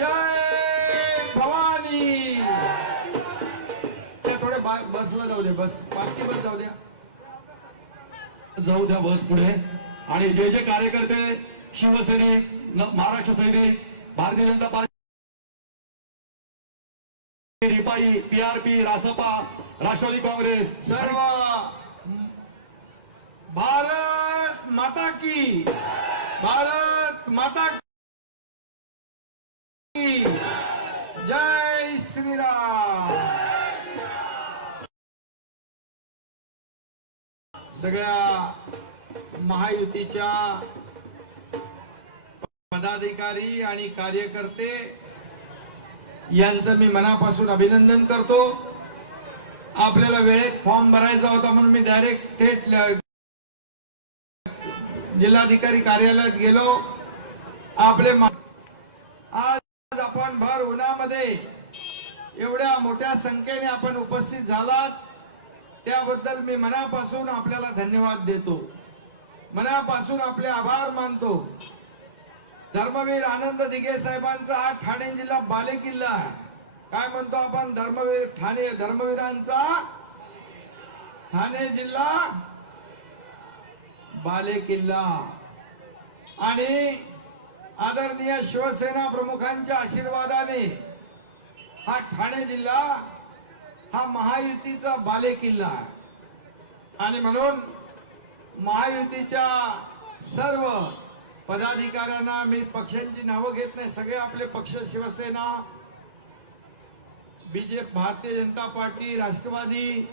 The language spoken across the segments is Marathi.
जय भवानी त्या थोड्या बसला जाऊ दे बस बस जाऊ द्या जाऊ द्या बस पुढे आणि जे जे कार्यकर्ते शिवसैनिक महाराष्ट्र सैनिक Bharatiya Janata Party Ripai PRP Rasapa Rashtrawadi Congress सर्व भारत माता की भारत माता की जय श्रीराम. सगळ्या महायुतीच्या पदाधिकारी आणि कार्यकर्ते यांचं मी मनापासून अभिनंदन करतो. आपल्याला वेळेत फॉर्म भरायचा होता म्हणून मी डायरेक्ट थेट जिल्हाधिकारी कार्यालयात गेलो. आपले तापमान भर उन्हामध्ये एवढ्या मोठ्या संख्येने आपण उपस्थित झालात त्याबद्दल मी मनापासून आपल्याला धन्यवाद देतो. मनापासून आपले आभार मानतो. धर्मवीर आनंद दिघे साहेबांचा हा ठाणे जिल्हा बालेकिल्ला आहे. काय म्हणतो आपण? धर्मवीर ठाणे धर्मवीरांचा ठाणे जिल्हा बालेकिल्ला आणि आदरणीय शिवसेना प्रमुखांच्या आशीर्वादाने हा ठाणे जिल्हा हा महायुतीचा बालेकिल्ला आहे. आणि म्हणून महायुतीच्या सर्व पदाधिकाऱ्यांना मी पक्षांची नावं घेत नाही सगळे आपले पक्ष Shiv Sena BJP Bharatiya Janata party Rashtravadi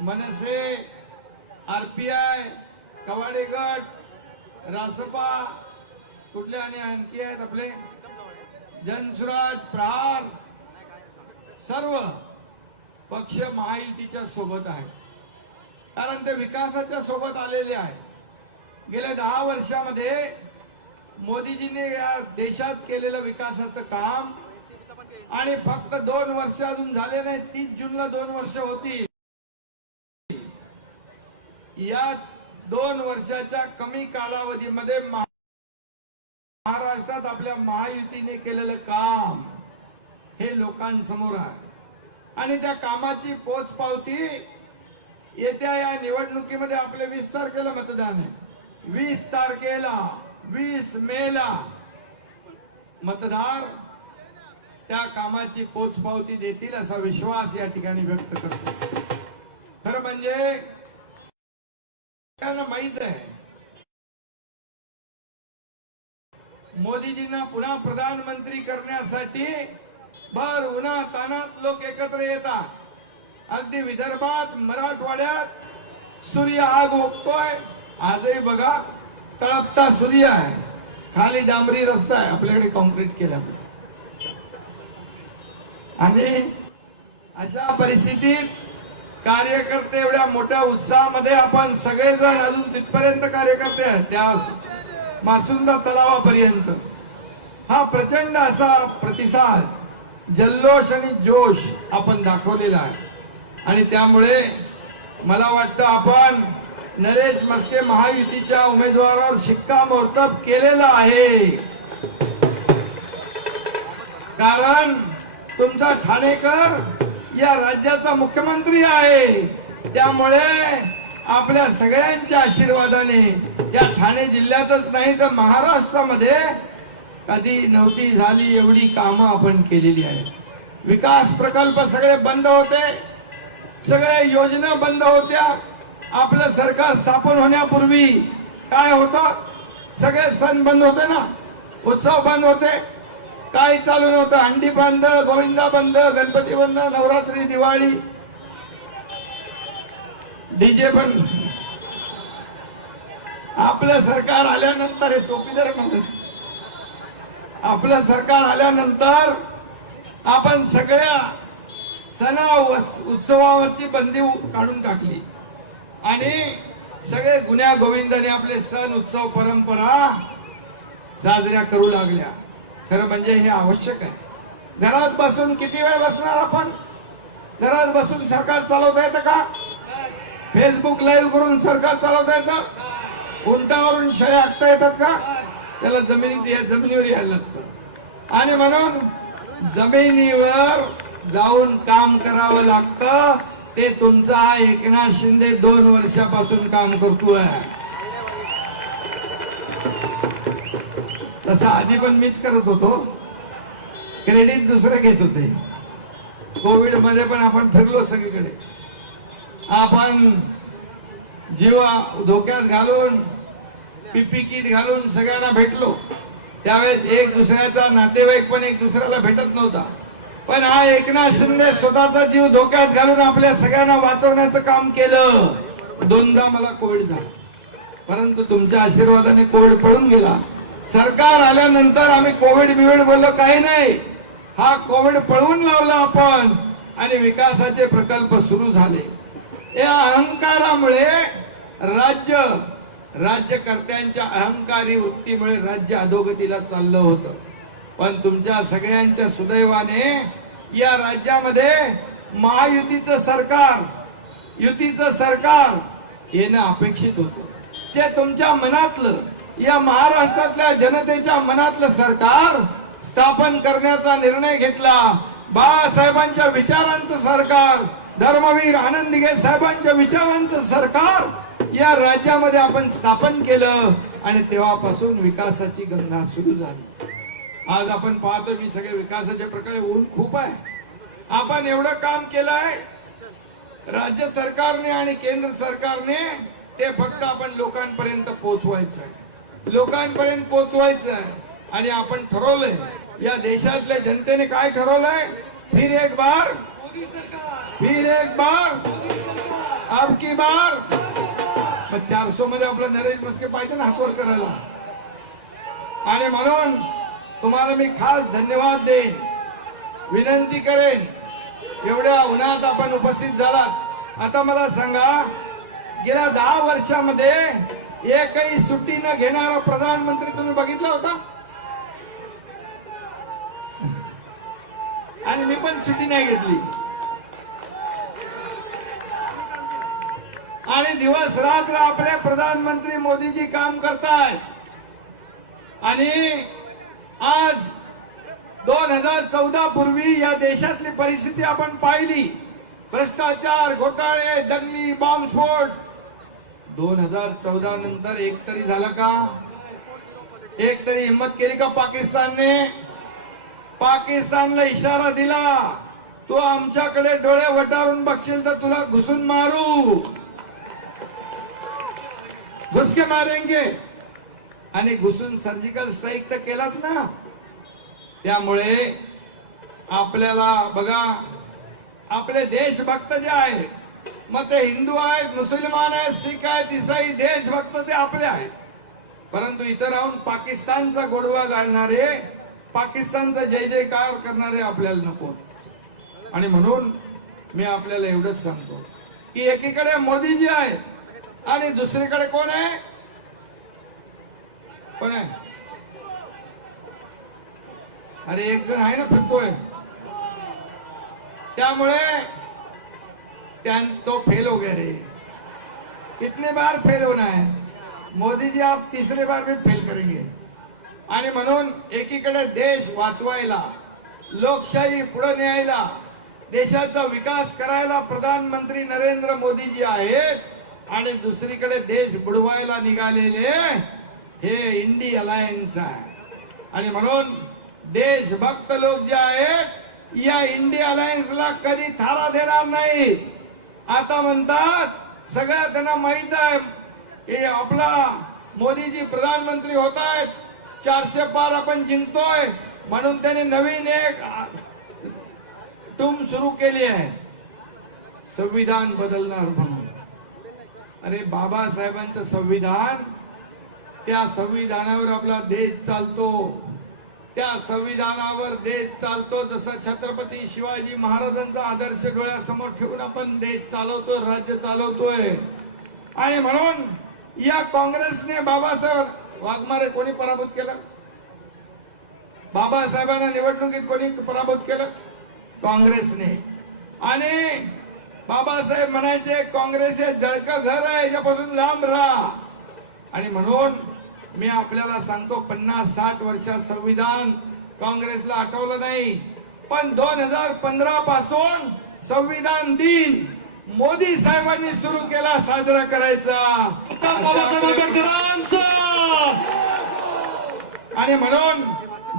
Manase RPI Kawade गट रासपा कुठले आणि आणखी आहेत आपले? जनसुराज प्रार सर्व पक्ष महायुतीच्या सोबत आहे कारण ते विकासाच्या सोबत आलेले आहे गेल्या दहा वर्षामध्ये मोदीजींनी या देशात केलेलं विकासाचं काम आणि फक्त दोन वर्ष अजून झाले नाही तीस जूनला दोन वर्ष होती. या दोन वर्षाच्या कमी कालावधीमध्ये महा- महाराष्ट्रात आपल्या महायुतीने केलेलं काम हे लोकांसमोर आहे. आणि त्या कामाची पोचपावती येत्या या निवडणुकीमध्ये आपले वीस तारखेला मतदान आहे. वीस तारखेला वीस मेला मतदार त्या कामाची पोचपावती देतील असा विश्वास या ठिकाणी व्यक्त करतो. खरं म्हणजे माहीत आहे मोदीजींना पुन्हा प्रधानमंत्री करण्यासाठी भर उन्हा तानात लोक एकत्र येतात. अगदी विदर्भात मराठवाड्यात सूर्य आग ओकतोय. आजही बघा तळपता सूर्य आहे. खाली डांबरी रस्ता आहे. आपल्याकडे कॉन्क्रीट केला आणि अशा परिस्थितीत कार्यकर्ते एवढ्या मोठ्या उत्साहामध्ये आपण सगळेजण अजून तिथपर्यंत कार्यकर्ते आहेत. त्या मासुंदा तलावापर्यंत. हा प्रचंड असा प्रतिसाद जल्लोष आणि जोश आपण दाखवलेला आहे. आणि त्यामुळे मला वाटतं आपण नरेश मस्के महायुतीच्या उमेदवारावर शिक्कामोर्तब केलेला आहे. कारण तुमचा ठाणेकर या राज्याचा मुख्यमंत्री आहे. त्यामुळे आपल्या सगळ्यांच्या आशीर्वादाने या ठाणे जिल्ह्यातच नाही तर महाराष्ट्रामध्ये कधी नव्हती झाली एवढी कामं आपण केलेली आहेत. विकास प्रकल्प सगळे बंद होते. सगळ्या योजना बंद होत्या. आपलं सरकार स्थापन होण्यापूर्वी काय होतं? सगळे सण बंद होते ना? उत्सव बंद होते. काय चालू नव्हतं. हंडी बंद गोविंदा बंद गणपती बंद नवरात्री दिवाळी. डीजे पण. आपलं सरकार आल्यानंतर हे टोपीदार म्हणत आपलं सरकार आल्यानंतर आपण सगळ्या सणा उत्सवावरची बंदी काढून टाकली. आणि सगळे गुन्ह्या गोविंदाने आपले सण उत्सव परंपरा साजऱ्या करू लागल्या. खरं म्हणजे हे आवश्यक आहे. घरात बसून किती वेळ बसणार आपण? घरात बसून सरकार चालवता येतं का? फेसबुक लाईव्ह करून सरकार चालवता येतं उंटावरून शया आखता येतात का? त्याला जमिनीत या- जमिनीवर यायला लागतं. आणि म्हणून जमिनीवर जाऊन काम करावं लागतं. ते तुमचा एकनाथ शिंदे दोन वर्षापासून काम करतोय. तसं आधी पण मीच करत होतो. क्रेडिट दुसरे घेत होते. कोविडमध्ये पण आपण फिरलो सगळीकडे. आपण जीव धोक्यात घालून पीपी किट घालून सगळ्यांना भेटलो. त्यावेळेस एक दुसऱ्याचा नातेवाईक पण एक दुसऱ्याला भेटत नव्हता. पण हा एकनाथ शिंदे स्वतःचा जीव धोक्यात घालून आपल्या सगळ्यांना वाचवण्याचं काम केलं. दोनदा मला कोविड झाला. परंतु तुमच्या आशीर्वादाने कोविड पळून गेला. सरकार आल्यानंतर आम्ही कोविड बिविड बोललो काही नाही. हा कोविड पळवून लावला आपण. आणि विकासाचे प्रकल्प सुरू झाले. या अहंकारामुळे राज्य राज्यकर्त्यांच्या अहंकारी वृत्तीमुळे राज्य अधोगतीला चाललं होतं. पण तुमच्या सगळ्यांच्या सुदैवाने या राज्यामध्ये महायुतीचं सरकार युतीचं सरकार येणं अपेक्षित होतं. ते तुमच्या मनातलं या महाराष्ट्रातल्या जनतेच्या मनातलं सरकार स्थापन करण्याचा निर्णय घेतला. बाळासाहेबांच्या विचारांचं सरकार धर्मवीर आनंद दिघे साहेबांच्या विचारांचं सरकार या राज्यामध्ये आपण स्थापन केलं आणि तेव्हापासून विकासाची गंगा सुरू झाली. आज आपण पाहतो मी सगळे विकासाच्या प्रकारे ऊन खूप आहे. आपण एवढं काम केलं आहे राज्य सरकारने आणि केंद्र सरकारने ते फक्त आपण लोकांपर्यंत पोहोचवायचं आहे लोकांपर्यंत पोहोचवायचं आहे आणि आपण ठरवलंय या देशातल्या जनतेने काय ठरवलंय? फिर एक बार फिर एक बार अब की बार। मग चारशे मध्ये आपलं नरेश मस्के पाहिजे ना हातवर करायला. आणि म्हणून तुम्हाला मी खास धन्यवाद देईन. विनंती करेन एवढ्या उन्हात आपण उपस्थित झालात. आता मला सांगा गेल्या दहा वर्षामध्ये एकही सुट्टी न घेणारा प्रधानमंत्री तुम्ही बघितला होता? आणि मी पण सुट्टी नाही घेतली. आणि दिवस रात्र आपले प्रधानमंत्री मोदीजी काम करतायत. आणि आज दोन हजार चौदा पूर्वी या देशातली परिस्थिती आपण पाहिली. भ्रष्टाचार घोटाळे दंगली बॉम्बस्फोट. दोन हजार चौदा नंतर एक तरी झाला का? एक तरी हिंमत केली का पाकिस्तानने? पाकिस्तानला इशारा दिला. तू आमच्याकडे डोळे वटारून बघशील तर तुला घुसून मारू. घुसके मारेंगे. आणि घुसून सर्जिकल स्ट्राईक तर केलाच ना. त्यामुळे आपल्याला बघा आपले देशभक्त जे आहेत मग ते हिंदू आहेत मुसलमान आहेत सिख आहेत इसाई देशभक्त ते आपले आहेत. परंतु इथं राहून पाकिस्तानचा गोडवा गाळणारे पाकिस्तानचा जय जयकार करणारे आपल्याला नको. आणि म्हणून मी आपल्याला एवढंच सांगतो की एकीकडे मोदीजी आहेत आणि दुसरीकडे कोण आहे? कोण आहे? अरे एक जण आहे ना फिरतोय. त्यामुळे त्यां तो फेल हो गया रे. कितने बार फेल होना है? मोदी जी आप तिसरे बार भी फेल करेंगे. आणि म्हणून एकीकडे देश वाचवायला लोकशाही पुढे न्यायला देशाचा विकास करायला प्रधानमंत्री नरेंद्र मोदीजी आहेत. आणि दुसरीकडे देश बुडवायला निघालेले हे इंडी अलायन्स आहे. आणि म्हणून देशभक्त लोक जे आहेत या इंडी अलायन्सला कधी थारा देणार नाही. आता म्हणतात सगळ्या त्यांना माहीत आहे की आपला मोदीजी प्रधानमंत्री होत आहेत चारशे पार आपण जिंकतोय म्हणून त्यांनी नवीन एक टूम सुरू केली आहे. संविधान बदलणार म्हणून. अरे बाबासाहेबांचं संविधान त्या संविधानावर आपला देश चालतो. त्या संविधानावर देश चालतो. जसं छत्रपती शिवाजी महाराजांचा आदर्श डोळ्यासमोर ठेवून आपण देश चालवतो राज्य चालवतोय. आणि म्हणून या काँग्रेसने बाबासाहेब वाघमारे कोणी पराभूत केलं? बाबासाहेबांना निवडणुकीत कोणी पराभूत केलं? काँग्रेसने. आणि बाबासाहेब म्हणायचे काँग्रेस हे जळकं घर आहे याच्यापासून लांब राहा. आणि म्हणून मी आपल्याला सांगतो पन्नास साठ वर्षात संविधान काँग्रेसला आठवलं नाही पण दोन हजार पंधरा पासून संविधान दिन मोदी साहेबांनी सुरू केला साजरा करायचा. आणि म्हणून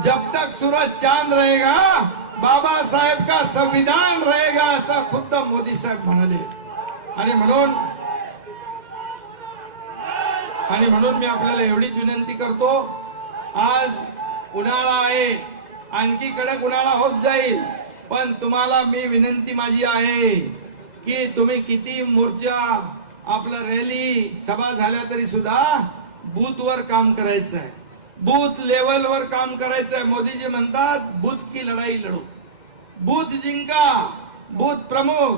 जब तक सूरज चांद रहेगा बाबा साहेब का संविधान रहेगा असं खुद्द मोदी साहेब म्हणाले. आणि म्हणून आणि म्हणून मी आपल्याला एवढीच विनंती करतो आज उन्हाळा आहे आणखी कडक उन्हाळा होत जाईल पण तुम्हाला मी विनंती माझी आहे की तुम्ही किती मोर्चा आपला रॅली सभा झाल्या तरी सुद्धा बूथवर काम करायचं आहे. बूथ लेवलवर काम करायचं आहे मोदीजी म्हणतात बूथ की लढाई लढू. बूथ जिंका बूथ प्रमुख.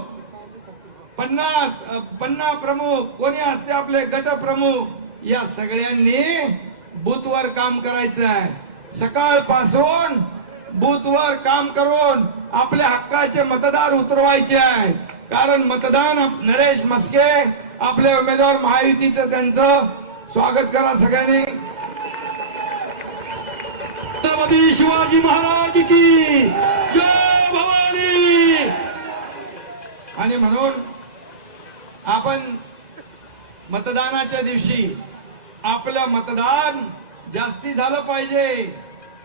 पन्नास पन्ना प्रमुख कोणी असते आपले गट प्रमुख? या सगळ्यांनी बूथवर काम करायचं आहे सकाळपासून बूथवर काम करून आपल्या हक्काचे मतदार उतरवायचे आहे. कारण मतदान नरेश मस्के आपले उमेदवार महायुतीचं त्यांचं स्वागत करा सगळ्यांनी. छत्रपती शिवाजी महाराज की जय भवानी. आणि म्हणून आपण मतदानाच्या दिवशी आपलं मतदान जास्ती झालं पाहिजे.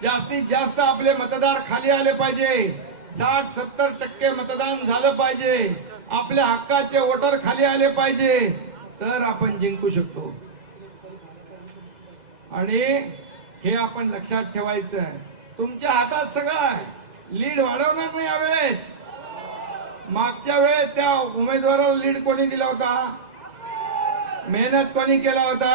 जास्तीत जास्त आपले मतदार खाली आले पाहिजे. साठ सत्तर टक्के मतदान झालं पाहिजे. आपल्या हक्काचे वोटर खाली आले पाहिजे. तर आपण जिंकू शकतो. आणि हे आपण लक्षात ठेवायचं आहे. तुमच्या हातात सगळं आहे. लीड वाढवणार नाही यावेळेस. मागच्या वेळेस त्या उमेदवाराला लीड कोणी दिला होता? मेहनत कोणी केला होता?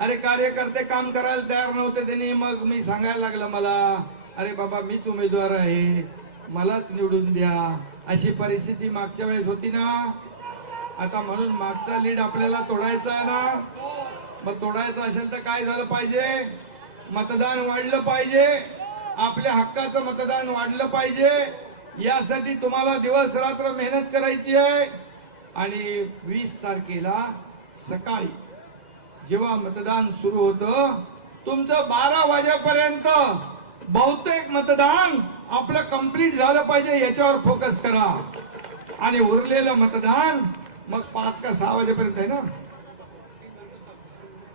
अरे कार्यकर्ते काम करायला तयार नव्हते त्यांनी. मग मी सांगायला लागलं मला अरे बाबा मीच उमेदवार आहे. मलाच निवडून द्या. अशी परिस्थिती मागच्या वेळेस होती ना. आता म्हणून मागचा लीड आपल्याला तोडायचा आहे ना. मग तोडायचं असेल तर काय झालं पाहिजे? मतदान वाढलं पाहिजे. आपल्या हक्काचं मतदान वाढलं पाहिजे. यासाठी तुम्हाला दिवस रात्र मेहनत करायची आहे. आणि वीस तारखेला सकाळी जेव्हा मतदान सुरू होतं तुमचं बारा वाजेपर्यंत बहुतेक मतदान आपलं कंप्लीट झालं पाहिजे याच्यावर फोकस करा. आणि उरलेलं मतदान मग पाच का सहा वाजेपर्यंत आहे ना?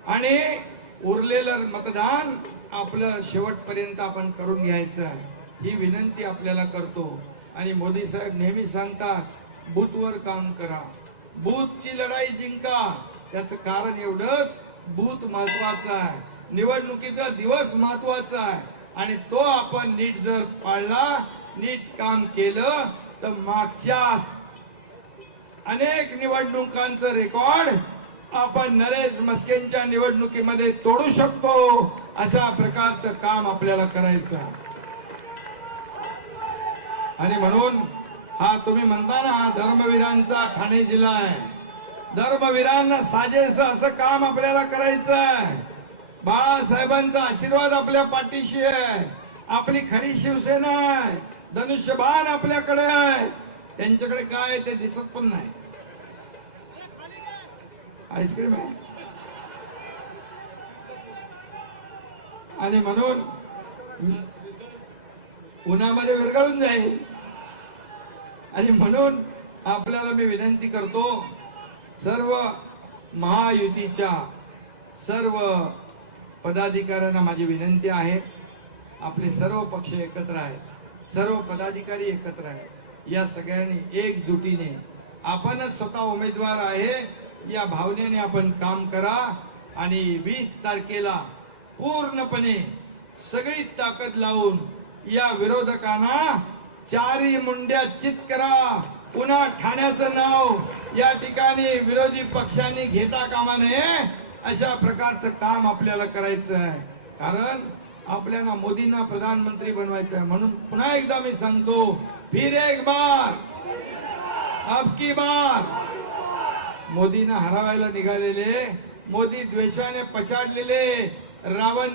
आणि उरलेलं मतदान आपलं शेवटपर्यंत आपण करून घ्यायचं आहे. ही विनंती आपल्याला करतो. आणि मोदी साहेब नेहमी सांगतात बूथवर काम करा. बूथची लढाई जिंका. त्याचं कारण एवढंच बूथ महत्त्वाचा आहे. निवडणुकीचा दिवस महत्त्वाचा आहे. आणि तो आपण नीट जर पाळला नीट काम केलं तर मागच्या अनेक निवडणुकांचं रेकॉर्ड आपण नरेश मस्केंच्या निवडणुकीमध्ये तोडू शकतो अशा प्रकारचं काम आपल्याला करायचं आहे. आणि म्हणून हा तुम्ही म्हणता ना हा धर्मवीरांचा ठाणे जिल्हा आहे. धर्मवीरांना साजेस असं काम आपल्याला करायचं आहे. बाळासाहेबांचा आशीर्वाद आपल्या पाठीशी आहे. आपली खरी शिवसेना आहे. धनुष्यबाण आपल्याकडे आहे. त्यांच्याकडे काय ते दिसत पण नाही. आईस्क्रीम आहे. आणि म्हणून उन्हामध्ये विरघळून जाईल. आणि म्हणून आपल्याला मी विनंती करतो सर्व महायुतीच्या सर्व पदाधिकाऱ्यांना माझी विनंती आहे. आपले सर्व पक्ष एकत्र आहेत. सर्व पदाधिकारी एकत्र आहेत. या सगळ्यांनी एकजुटीने आपणच स्वतः उमेदवार आहे. या भावनेने आपण काम करा आणि वीस तारखेला पूर्णपणे सगळी ताकद लावून या विरोधकांना चारी मुंड्या चित करा. पुन्हा ठाण्याचं नाव या ठिकाणी विरोधी पक्षांनी घेता कामा नये अशा प्रकारचं काम आपल्याला करायचं आहे. कारण आपल्याला मोदींना प्रधानमंत्री बनवायचं आहे म्हणून पुन्हा एकदा मी सांगतो फिर एक बार अब की बार. मोदींना हरवायला निघालेले मोदी द्वेषाने पछाडलेले रावण.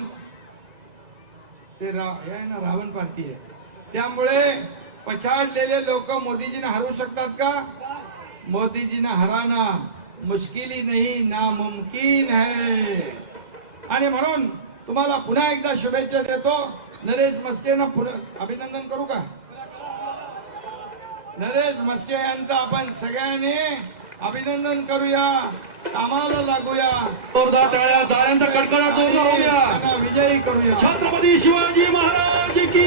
ते रा- ना रावण पार्टी आहे. त्यामुळे पछाडलेले लोक मोदीजीने हरवू शकतात का? मोदीजीने हराना मुश्किली नाही ना नामुमकिन है. आणि म्हणून तुम्हाला पुन्हा एकदा शुभेच्छा देतो. नरेश मस्केना अभिनंदन करू का? नरेश मस्के यांचा आपण सगळ्यांनी अभिनंदन करूया कामाला लागूया. जोरदार टाळ्या दाऱ्यांचा कडकडा जोरदार होऊया. विजयी करूया. छत्रपती शिवाजी महाराज की.